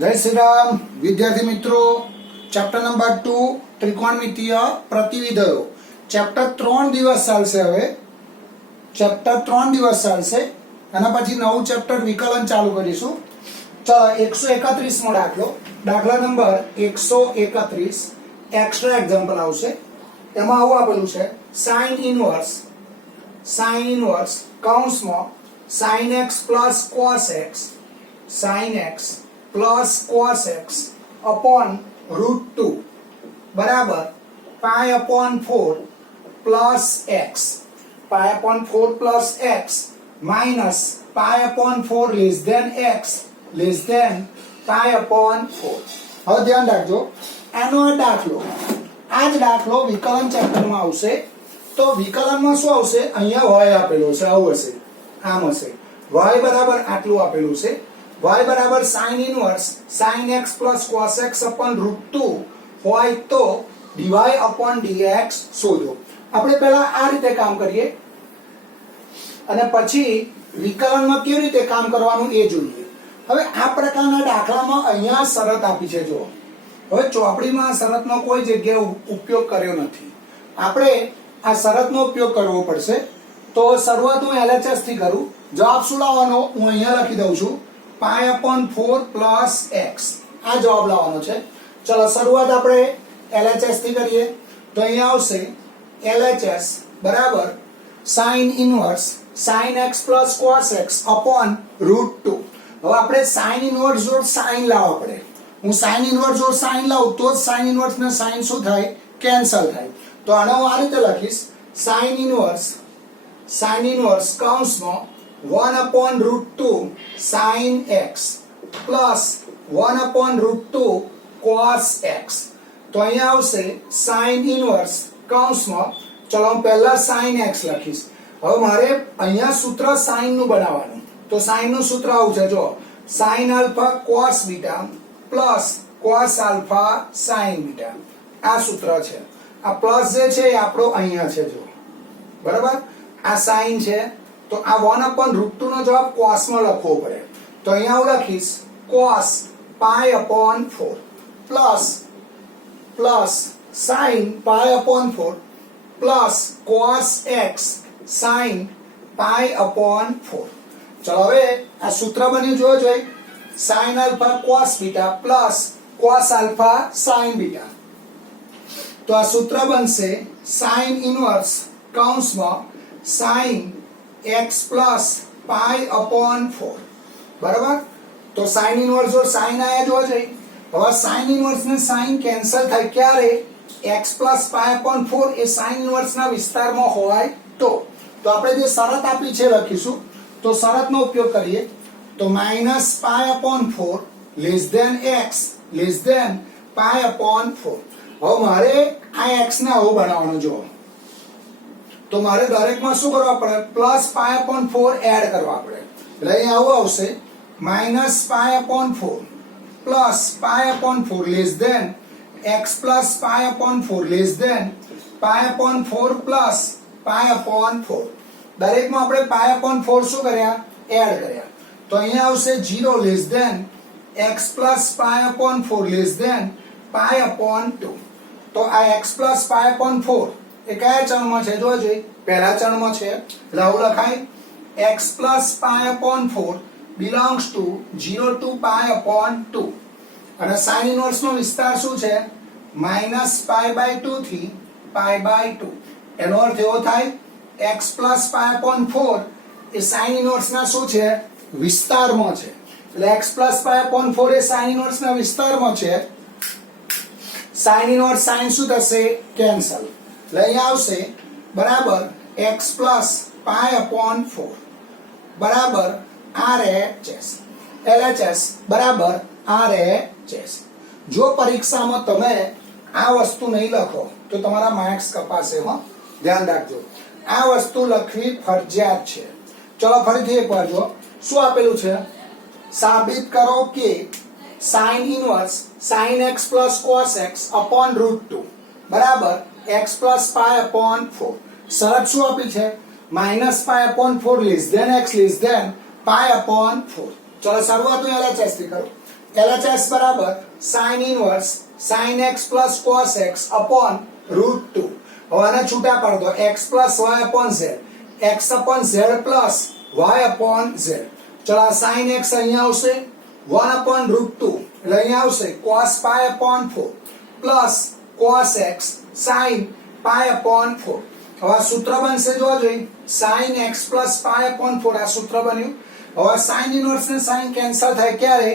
जय श्री राम विद्यार्थी मित्रों चैप्टर नंबर 2 त्रिकोणमितीय प्रतिविधयो चैप्टर 3 दिवस चालશે હવે ચેપ્ટર 3 દિવસ ચાલશે અને પછી નવું ચેપ્ટર વિકલન ચાલુ કરીશું ચાલો 131 મો દાખલા નંબર 131 એક્સ્ટ્રા એક્ઝામ્પલ આવશે એમાં આવું આપેલું છે sin ઇનવર્સ કૌંસમાં sin x plus cos x sin x plus cos x upon root 2 बराबर pi upon 4 plus x pi upon 4 plus x minus pi upon 4 less than x less than pi upon 4 હવે ધ્યાન રાખજો આનો દાખલો આ જ દાખલો વિકલન ચેપ્ટરમાં આવશે તો વિકલનમાં શું આવશે અહીંયા y આપેલો છે આવું હશે આમ હશે y બરાબર આટલું આપેલું છે y બરાબર sin inverse sin x plus cos x upon root 2 હોય તો dy upon dx શોધો આપણે પહેલા આ રીતે કામ કરીએ અને પછી વિકલનમાં કેવી રીતે કામ કરવાનું એ જોઈએ હવે આ પ્રકારના દાખલામાં અહીંયા શરત આપી છે જો હવે ચોપડીમાં શરતનો કોઈ જગ્યાએ ઉપયોગ કર્યો નથી આપણે આ શરતનો ઉપયોગ કરવો પડશે તો શરૂઆત હું LHS થી કરું જવાબ શું લાવવાનો હું અહીંયા લખી દઉં છું pi upon 4 plus x આ જવાબ લાવવાનો છે ચલો શરૂઆત આપણે LHS થી કરીએ તો અહીંયા આવશે LHS બરાબર sin inverse sin x plus cos x upon root 2 હવે આપણે sin ઇનવર્સ જોડ sin લાવવા પડે હું sin ઇનવર્સ જોડ sin લાવું તો જ sin ઇનવર્સ ને sin શું થાય કેન્સલ થાય તો આને હું આ રીતે લખીશ sin ઇનવર્સ કૌંસમાં 1 upon root 2 sin x plus 1 upon root 2 cos x તો અહીંયા આવશે sin ઇનવર્સ કૌંસમાં ચલો હું પહેલા sin x લખીશ હવે મારે અહીંયા સૂત્ર sin નું બનાવવાનું તો sin નું સૂત્ર આવું છે જો sin alpha cos beta plus cos alpha sin beta આ સૂત્ર છે આ પ્લસ જે છે એ આપણો અહીંયા છે જો બરાબર આ sin છે તો આ 1 upon root 2 નો જવાબ cos માં લખવો પડે તો અહીંયા હું લખીશ cos pi upon 4 plus sin pi upon 4 plus cos x sin pi upon 4 ચલો હવે આ સૂત્ર બન્યું જોજો જોઈ sin alpha cos beta plus cos alpha sin beta તો આ સૂત્ર બનશે sin ઇનવર્સ કૌંસમાં sin x plus pi upon 4 બરાબર તો sin ઇનવર્સ જોડ sin આયા જોજો જોઈ હવે sin ઇનવર્સ ને sin કેન્સલ થાય ક્યારે x plus pi upon 4 એ sin ઇનવર્સ ના વિસ્તારમાં હોય તો આપણે જે શરત આપી છે લખીશું તો શરતનો ઉપયોગ કરીએ તો minus pi upon 4 less than x less than pi upon 4 હવે મારે આ x ને આવો બનાવવાનો જો તો મારે દરેકમાં શું કરવા પડે પ્લસ pi upon 4 એડ કરવા પડે એટલે અહીં આવું આવશે minus pi upon 4 plus pi upon 4 less than x plus pi upon 4 less than pi upon 4 plus pi upon 4 દરેકમાં આપણે pi upon 4 શું કર્યા એડ કર્યા તો અહીંયા આવશે 0 less than x plus pi upon 4 less than pi upon 2 તો આ x plus pi upon 4 એ કયા ચલમાં છે જોજો પહેલા ચલમાં છે એટલે આવું લખાય x plus pi upon 4 belongs to 0 to pi upon 2 અને sin ઇનવર્સ નો વિસ્તાર શું છે minus pi by 2 થી pi by 2 એનો અર્થ એવો થાય x plus pi upon 4 એ sin ઇનવર્સ ના શું છે વિસ્તારમાં છે એટલે x plus pi upon 4 એ sin ઇનવર્સ ના વિસ્તારમાં છે sin ઇનવર્સ sin શું થશે કેન્સલ એટલે અહીંયા આવશે બરાબર x plus pi upon 4 બરાબર RHS LHS બરાબર RHS જો પરીક્ષામાં તમે આ વસ્તુ નહીં લખો તો તમારા માર્ક્સ કપાશે હો ધ્યાન રાખજો આ વસ્તુ લખવી ફરજિયાત છે ચલો ફરીથી એકવાર જો શું આપેલું છે સાબિત કરો કે sin inverse sin x plus cos x upon root 2 બરાબર x plus pi upon 4 શરત શું આપી છે minus pi upon 4 less than x less than pi upon 4 ચલો શરૂઆત હું LHS થી કરું LHS બરાબર sin inverse sin x plus cos x upon √2. હવે આને છૂટા પાડ દો x plus y upon z, x upon z plus y upon z. ચલો આ sin x અહીંયા આવશે 1 upon √2 એટલે અહીંયા આવશે cos pi upon 4 plus cos x sin pi upon 4. હવે આ સૂત્ર બનશે જોવા જોઈએ sin x plus pi upon 4 આ સૂત્ર બન્યું. હવે sin ઇનવર્સ ને sin કેન્સલ થાય ક્યારે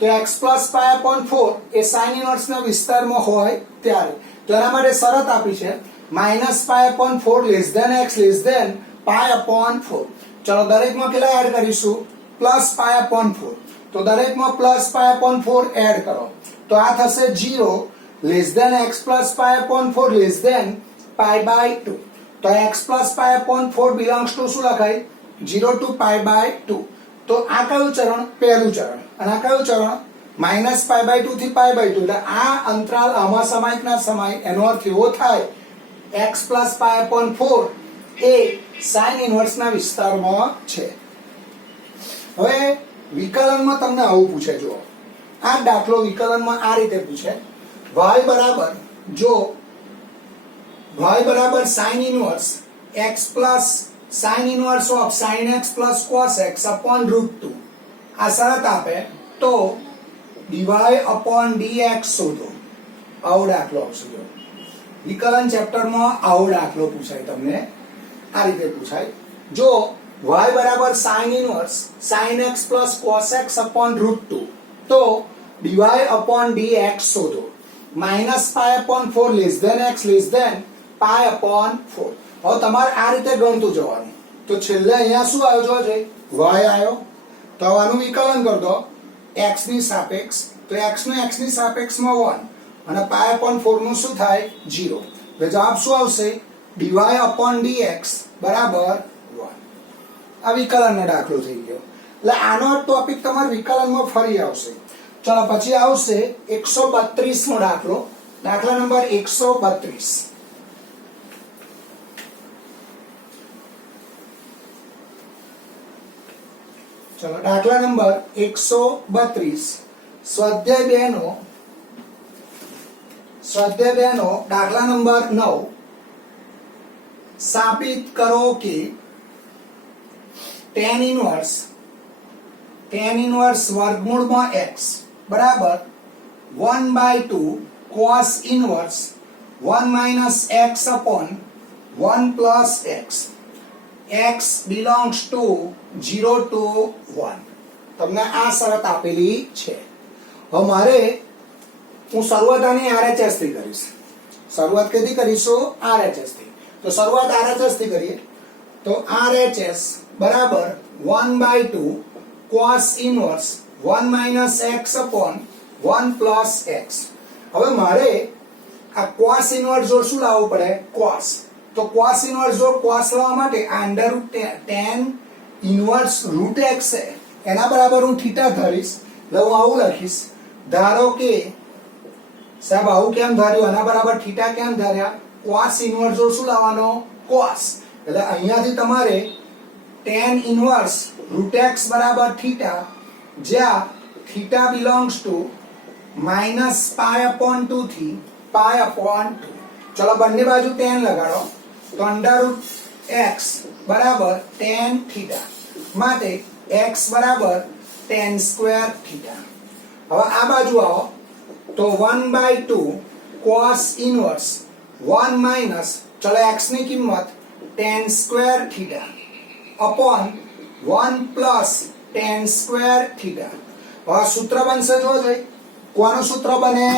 તો x plus pi upon 4 એ sin ઇનવર્સ ના વિસ્તારમાં હોય ત્યારે. તો એના માટે શરત આપી છે minus pi upon 4 less than x less than pi upon 4. ચલો દરેકમાં કેટલા એડ કરીશું plus pi upon 4. તો દરેકમાં plus pi upon 4 એડ કરો તો આ થશે 0 less than x plus pi upon 4 less than pi by 2. તો x plus pi upon 4 belongs to શું લખાય 0 to pi by 2. તો આ કયું ચરણ પહેલું ચરણ અને આ કયું ચરણ minus pi by 2 થી pi by 2 એટલે આ અંતરાલ આમાં સમાયિકના સમાય એનો અર્થ એવો થાય x plus pi upon 4 એ sin ઇનવર્સ ના વિસ્તારમાં છે. હવે વિકલનમાં તમને આવું પૂછે જો આ દાખલો વિકલનમાં આ રીતે પૂછે y બરાબર જો y બરાબર sin inverse x plus sin inverse of sin x plus cos x upon √2 આ શરત આપે તો dy upon dx શોધો. આવો દાખલો આવશે જો વિકલન ચેપ્ટરમાં આવો દાખલો પૂછાય તમને આ રીતે પૂછાય જો y બરાબર sin inverse sin x plus cos x upon √2 તો dy upon dx શોધો minus pi upon 4 less than x less than pi upon 4. હવે તમારે આ રીતે ગણતું જવાનું તો છેલ્લે અહીંયા શું આવ્યો જોવા જોઈએ y આવ્યો તો આનું વિકલન કર દો x ની સાપેક્ષ તો x નું x ની સાપેક્ષમાં 1 અને pi upon 4 નું શું થાય 0 એટલે જવાબ શું આવશે dy upon dx બરાબર 1. આ વિકલનનો દાખલો થઈ ગયો એટલે આનો ટોપિક તમારા વિકલનમાં ફરી આવશે. ચલો પછી આવશે 132 નો દાખલો દાખલા નંબર 132. ચલો દાખલા નંબર 132 સ્વાધ્યાય 2 નો દાખલા નંબર 9 સાબિત કરો કે tan ઇનવર્સ વર્ગમૂળમાં x બરાબર 1/2 cos inverse 1 minus x upon 1 plus x x belongs to 0 to 1. તમને આ શરત આપેલી છે. હવે મારે હું શરૂઆત આની RHS થી કરીશ. શરૂઆત કેથી કરીશું RHS થી. તો શરૂઆત RHS થી કરીએ તો RHS બરાબર 1/2 cos inverse 1 minus x upon 1 plus x. હવે મારે આ cos ઇનવર્સ જોડ શું લાવવું પડે cos. તો cos ઇનવર્સ જો cos લેવા માટે under root tan inverse root x છે એના બરાબર હું થીટા ધરીશ એટલે હું આવું લખીશ ધારો કે સાહેબ આવું કેમ ધાર્યું આના બરાબર થીટા કેમ ધાર્યા cos ઇનવર્સ જો શું લાવવાનો cos એટલે અહીંયાથી તમારે tan ઇનવર્સ રૂટ x બરાબર થીટા જ્યાં theta belongs to minus pi upon 2 થી પાઈ અપોન 2. ચલો બંને બાજુ tan લગાડો તો અંડર રૂટ x બરાબર tan થીટા માટે x બરાબર tan સ્ક્વેર થીટા. હવે આ બાજુ આવો તો 1/2 cos ઇનવર્સ 1 માઈનસ ચલો x ની કિંમત tan square theta upon 1 plus tan square theta. હવે સૂત્ર બનશે જો જોઈ કોનું સૂત્ર બને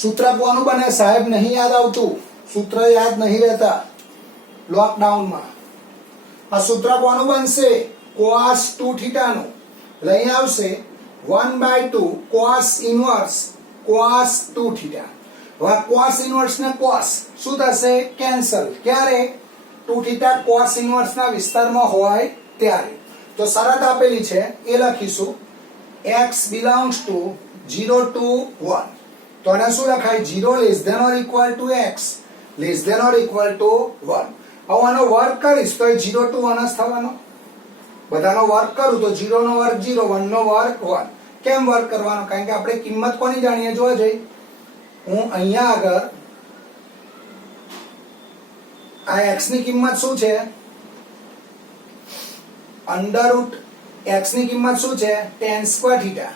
સૂત્ર કોનું બને સાહેબ નહીં યાદ આવતું સૂત્ર યાદ નહીં રહેતા લોકડાઉનમાં. આ સૂત્ર કોનું બનશે cos 2 થીટા નું એટલે અહીં આવશે 1/2 cos ઇનવર્સ cos 2 થીટા. હવે cos ઇનવર્સ ને cos શું થશે કેન્સલ ક્યારે 2 થીટા cos ઇનવર્સ ના વિસ્તારમાં હોય ત્યારે. તો શરત આપેલી છે એ લખીશું x belongs to 0 to 1. તો આને શું લખાય 0 less than or equal to x less than or equal to 1. હવે આનો વર્ક કરીશ તો 0 to 1 જ થવાનો. બધાનો વર્ક કરું તો 0 નો વર્ક 0 1 નો વર્ક 1 કેમ વર્ક કરવાનો? કારણ કે આપણે કિંમત કોની જાણીએ જોવા જોઈએ. હું અહીંયા આગળ આ x ની કિંમત શું છે? અંડરરૂટ x ની કિંમત શું છે? tan square theta.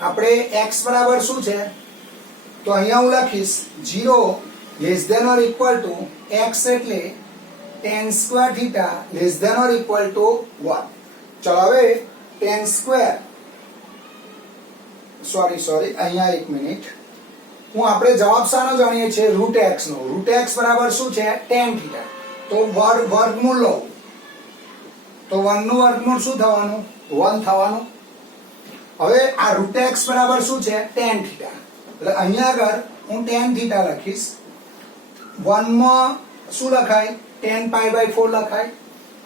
આપણે x બરાબર શું છે? તો અહીંયા હું લખીશ 0 less than or equal to x એટલે tan square theta less than or equal to 1. ચલો હવે tan સ્ક્વેર સોરી અહીંયા એક મિનિટ. હું આપણે જવાબ શાનો જાણીએ છીએ? રૂટ x નો. રૂટ x બરાબર શું છે? tan theta. તો વર્ગમૂળ લો તો 1 નું વર્ગમૂળ શું થવાનું? 1 થવાનું. હવે આ રૂટ x બરાબર શું છે? tan theta. એટલે અહીંયા આગળ હું tan થીટા લખીશ. 1 માં શું લખાય? tan પાઈ બાય 4 લખાય.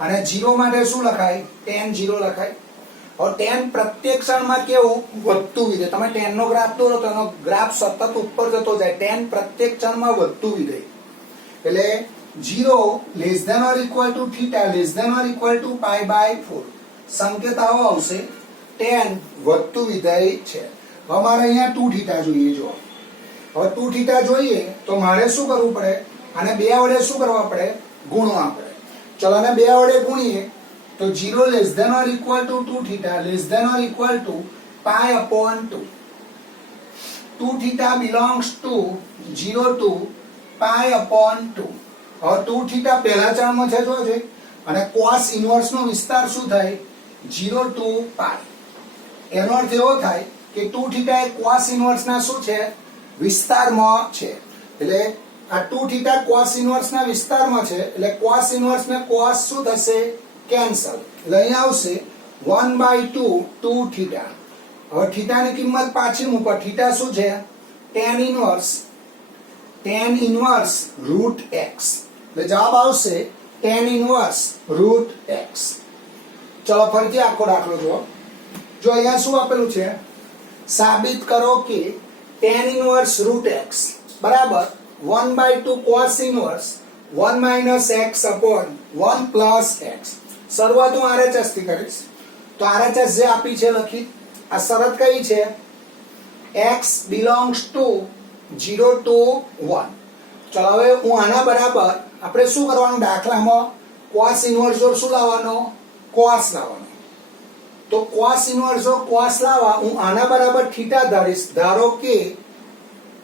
અને 0 માટે શું લખાય? tan 0 લખાય. और tan प्रत्येक क्षण में केवुं વધતું વિધેય. તમે tan નો ગ્રાફ દોરો તો એનો ગ્રાફ સતત ઉપર જતો જાય. tan પ્રત્યેક ક્ષણ માં વધતું વિધેય. એટલે 0 less than or equal to theta less than or equal to pi by 4. સંકેત આવો આવશે tan વધતું વિધેય છે. હવે મારે અહીંયા 2 થીટા જોઈએ. જો હવે 2 થીટા જોઈએ તો મારે શું કરવું પડે? આને 2 વડે શું કરવા પડે? ગુણવા પડે. ચલો આને 2 વડે ગુણીએ तो 0 लेस देन और equal to 2 theta less than और equal to pi upon 2. 2 theta belongs to 0 to pi upon 2. और 2 थीटा पहला चरण में છે જોજો. અને cos ઇન્વર્સ નો વિસ્તાર શું થાય? 0 ટુ પાઈ. એનો અર્થ એવો થાય કે 2 થીટા એ cos ઇન્વર્સ ના શું છે? વિસ્તારમાં છે. એટલે આ 2 થીટા cos ઇન્વર્સ ના વિસ્તારમાં છે. એટલે cos ઇન્વર્સ ને cos શું થશે? કેન્સલ. એટલે અહીંયા આવશે 1/2 2 થીટા. હવે થીટાની કિંમત પાછી મૂકો. થીટા શું છે? tan inverse root x. એટલે જવાબ આવશે tan ઇન્વર્સ રૂટ x. ચલો ફરીથી આખો દાખલો જુઓ. જો અહીંયા શું આપેલું છે? સાબિત કરો કે tan ઇન્વર્સ રૂટ x બરાબર 1/2 cos inverse 1 minus x upon 1 plus x. શરૂઆત હું RHS થી કરીશ. તો RHS જે આપી છે લખી. આ શરત કઈ છે? x belongs to 0 to 1. ચલો હવે હું આના બરાબર આપણે શું કરવાનું? દાખલામાં cos ઇન્વર્સ જો શું લાવવાનો? cos લાવવાનો. તો cos ઇન્વર્સ જો cos લાવવા હું આના બરાબર થીટા ધારીશ. ધારો કે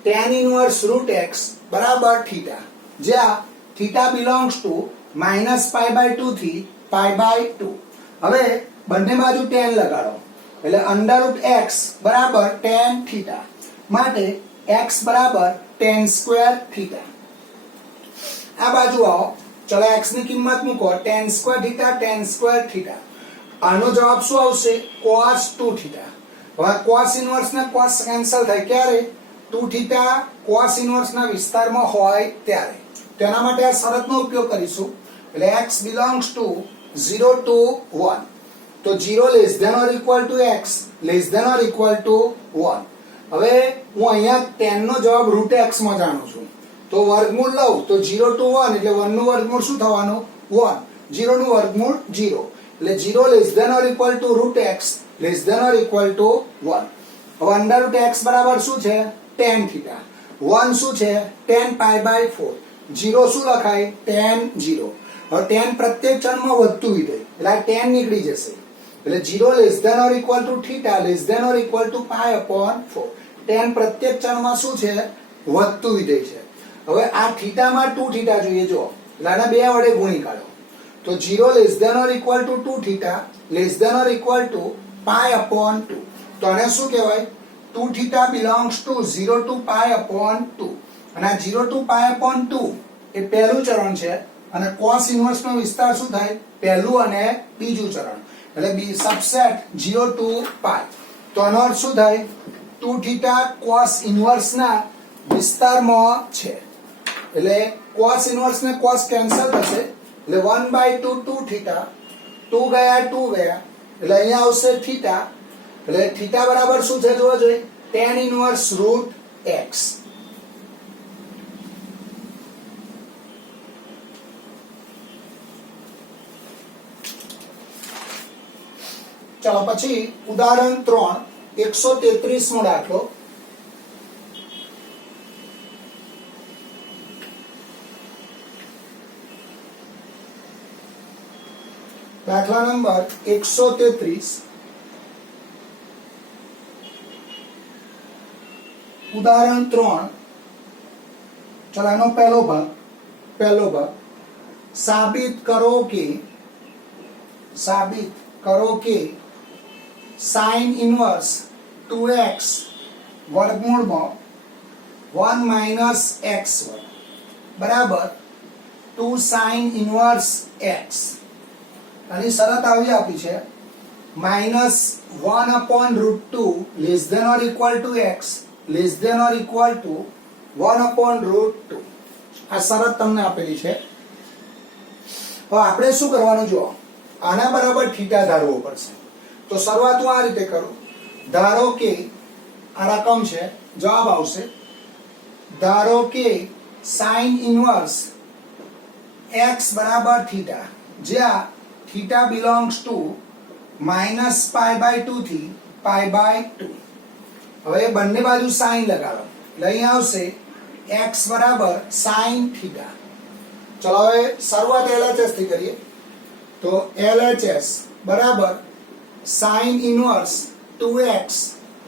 tan ઇન્વર્સ રૂટ x બરાબર થીટા, જ્યાં થીટા belongs to -π/2 થી π/2. હવે બંને બાજુ tan લગાડો એટલે અંડરરૂટ x બરાબર tan થીટા. માટે x બરાબર tan સ્ક્વેર થીટા. આ બાજુ આવો. ચલો x ની કિંમત મૂકો. tan square theta tan square theta. આનો જવાબ શું આવશે? cos 2 theta. હવે cos ઇન્વર્સ ને cos કેન્સલ થાય ક્યારે? 2 થીટા cos ઇન્વર્સ ના વિસ્તારમાં હોય ત્યારે. તેના માટે આ શરતનો ઉપયોગ કરીશું. એટલે x belongs to 0 to 1. તો 0 less than or equal to x less than or equal to 1. હવે હું અહીંયા tan નો જવાબ રૂટ x માં જાણું છું. તો વર્ગમૂળ લઉં તો 0 ટુ 1 એટલે 1 નું વર્ગમૂળ શું થવાનું? 1. 0 નું વર્ગમૂળ 0. એટલે 0 less than or equal to root x less than or equal to 1. હવે અંડરરૂટ x બરાબર શું છે? tan theta. 1 શું છે? tan π/4. 0 શું લખાય? tan 0. હવે tan પ્રત્યેક ક્ષણમાં વધતું વિધેય. એટલે આ tan નીકળી જશે. એટલે 0 less than or equal to theta less than or equal to π/4. tan પ્રત્યેક ક્ષણમાં શું છે? વધતું વિધેય છે. હવે આ થીટામાં 2 થીટા જોઈએ. જો એટલે આને 2 વડે ગુણી કાઢો. તો 0 less than or equal to 2 theta less than or equal to π/2. તો આને શું કહેવાય? 2 થીટા belongs to 0 to π/2. અને આ 0 to π/2 એ પહેલું ચરણ છે. અને cos ઇન્વર્સ નો વિસ્તાર શું થાય? પહેલું અને બીજું ચરણ. એટલે બી સબસેટ 0 to π. તો આનો અર્થ શું થાય? 2 થીટા cos ઇન્વર્સ ના વિસ્તારમાં છે. એટલે cos ઇન્વર્સ ને cos કેન્સલ થશે. એટલે 1/2 2 થીટા. 2 ગયા 2 ગયા. એટલે અહીંયા આવશે થીટા. એટલે થીટા બરાબર શું છે જોવા જોઈએ? tan inverse root x. ચલો પછી ઉદાહરણ 3. 133મો દાખલો. દાખલા નંબર 133. ઉદાહરણ 3. ચલો એનો પહેલો ભાગ સાબિત કરો કે sin ઇન્વર્સ 2x વર્ગમૂળમાં 1 માઇનસ x બરાબર 2 sin ઇન્વર્સ x. આની શરત આવી આપી છે -1/√2 less than or equal to x less than or equal to 1/√2. આ શરત તમને આપેલી છે. હવે આપણે શું કરવાનું જુઓ, આના બરાબર થીટા ધારવો પડશે. તો શરૂઆત હું આ રીતે કરું. ધારો કે આ રકમ છે, જવાબ આવશે. ધારો કે sin ઇન્વર્સ x બરાબર થીટા, જ્યાં થીટા બિલોંગ્સ ટુ -π/2 થી π/2. હવે બંને બાજુ સાઇન લગાડો એટલે અહીં આવશે x બરાબર sin થીટા. ચલો હવે શરૂઆત LHS થી કરીએ. તો LHS બરાબર sin ઇન્વર્સ 2x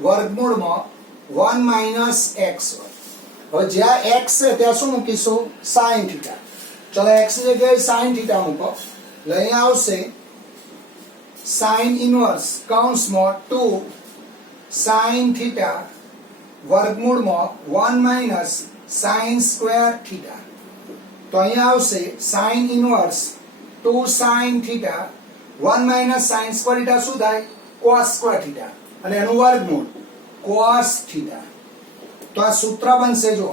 વર્ગમૂળમાં 1 માઇનસ x. હવે જ્યાં x છે ત્યાં શું મૂકીશું? sin theta. ચલો x ની જગ્યાએ sin થીટા મૂકો એટલે અહીં આવશે sin ઇન્વર્સ કૌંસમાં 2 sin થીટા વર્ગમૂળમાં 1 માઇનસ sin સ્ક્વેર થીટા. તો અહીંયા આવશે sin inverse 2 sin theta 1 minus sin square theta શું થાય? cos સ્ક્વેર થીટા અને એનું વર્ગમૂળ cos થીટા. તો આ સૂત્ર બનશે, જો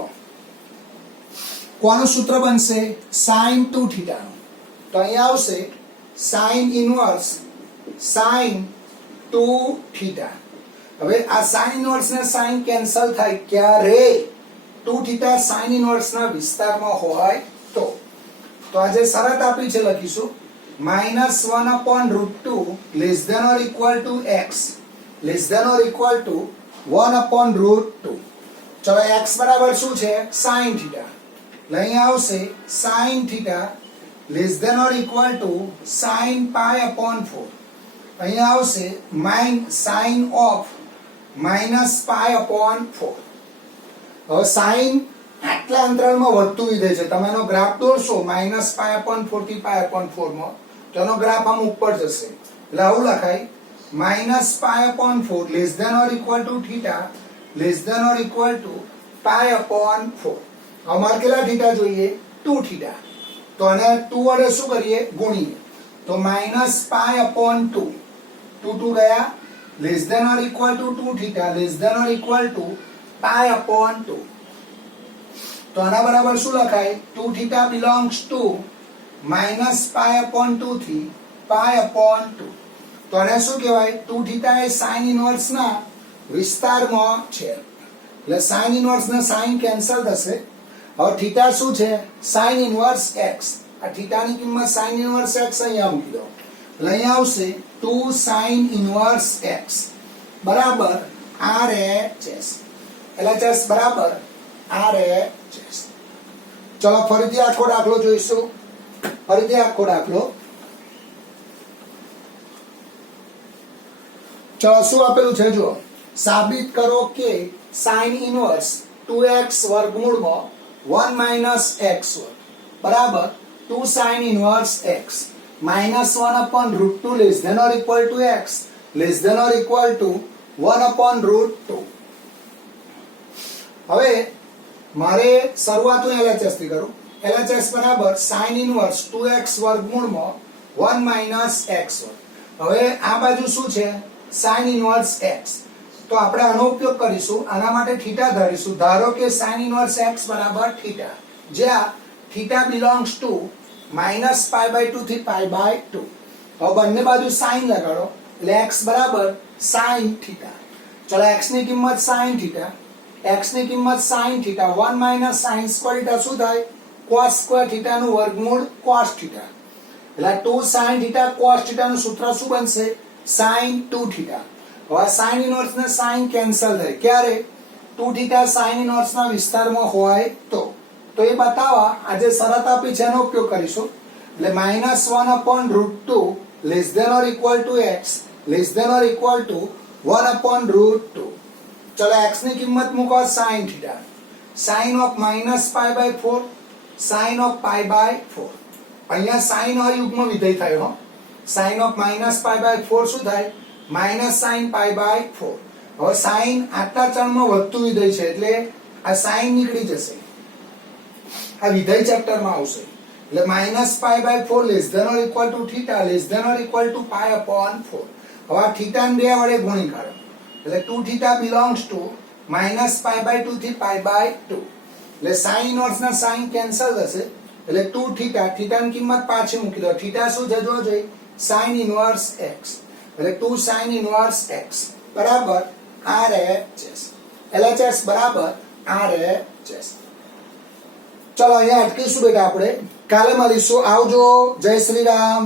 કોનું સૂત્ર બનશે? sin 2 theta. તો અહીંયા આવશે sin ઇન્વર્સ sin 2 થીટા. હવે આ sin ઇન્વર્સ ને sin કેન્સલ થાય ક્યારે? 2 થીટા sin ઇન્વર્સ ના વિસ્તારમાં હોય તો. તો આ જે શરત આપી છે લખીશું -1/√2 less than or equal to x less than or equal to 1/√2. ચલો x બરાબર શું છે? sin theta. એટલે અહીંયા આવશે sin theta less than or equal to sin π/4. અહીંયા આવશે sin ઓફ -π/4. હવે sin આટલા અંતરાલમાં વધતું વિધેય છે. તમે એનો ગ્રાફ દોરશો -π/4 થી π/4 માં, તો એનો ગ્રાફ આમ ઉપર જશે. એટલે આવું લખાય -π/4 less than or equal to theta less than or equal to π/4. અમારે કેટલા થીટા જોઈએ? 2 થીટા. તો આને 2 વડે શું કરીએ? ગુણીએ. તો -π/2 2 ગયા less than or equal to 2 theta less than or equal to π/2. તો આના બરાબર શું લખાય? 2 થીટા બિલોંગ્સ ટુ -π/2 થી π/2. તો આને શું કહેવાય? 2 થીટા એ sin ઇન્વર્સ ના વિસ્તારમાં છે એટલે sin ઇન્વર્સ ને sin કેન્સલ થશે. હવે થીટા શું છે? sin inverse x. આ થીટાની કિંમત sin ઇન્વર્સ x અહીંયા મૂકી દો એટલે અહીંયા આવશે 2 sin ઇન્વર્સ x બરાબર RHS. LHS બરાબર RHS. ચલો ફરીથી આખો દાખલો જોઈશું. ફરીથી આખો દાખલો. ચલો શું આપેલું છે જુઓ. સાબિત કરો કે sin ઇન્વર્સ 2x વર્ગમૂળમાં 1 માઇનસ x બરાબર 2 sin inverse x -1/√2 less than or equal to x less than or equal to 1/√2. હવે મારે શરૂઆત હું LHS થી કરું. LHS બરાબર sin ઇન્વર્સ 2x વર્ગમૂળમાં 1 માઇનસ x. હવે આ બાજુ શું છે? sin inverse x. તો આપણે આનો ઉપયોગ કરીશું. આના માટે થીટા ધારીશું. ધારો કે sin ઇન્વર્સ x બરાબર થીટા, જ્યાં થીટા બિલોંગ્સ ટુ -π/2 થી π/2. હવે બંને બાજુ sin લગાડો એટલે x બરાબર sin થીટા. ચલો x ની કિંમત sin થીટા, x ની કિંમત sin theta 1 minus sin square theta શું થાય? cos સ્ક્વેર થીટા નું વર્ગમૂળ cos થીટા. એટલે 2 sin થીટા cos થીટા નું સૂત્ર શું બનશે? sin 2 theta. હવે સાઇન ઇનવર્સ ને સાઇન કેન્સલ થાય ક્યારે 2 થીટા સાઇન ઇનવર્સ ના વિસ્તારમાં હોય તો એ બતાવવા આજે શરત આપી છે એનો ઉપયોગ કરીશું એટલે -1/√2 less than or equal to x less than or equal to 1/√2 ચલો x ની કિંમત મૂકો sin theta sin of -π/4 sin of π/4 અહીંયા sin અયુગ્મ વિધેય થાય હો sin ઓફ -π/4 શું થાય -sin π/4 હવે sin આટલા ચણમાં વધતું વિધેય છે એટલે આ sin નીકળી જશે આ વિધેય ચેપ્ટરમાં આવશે એટલે -π/4 less than or equal to theta less than or equal to π/4 હવે આ થીટા ને 2 વડે ગુણી કાઢો એટલે 2 થીટા બિલોંગ્સ ટુ -π/2 થી π/2 એટલે sin ઇનવર્સ ના sin કેન્સલ થશે એટલે 2 થીટા થીટાની કિંમત પાછી મૂકી દો થીટા શું છે જોજો sin ઇનવર્સ x એટલે 2 sin ઇનવર્સ x બરાબર RHS LHS બરાબર RHS ચલો અહીંયા અટકીશું બેટા આપણે કાલે મળીશું આવજો જય શ્રી રામ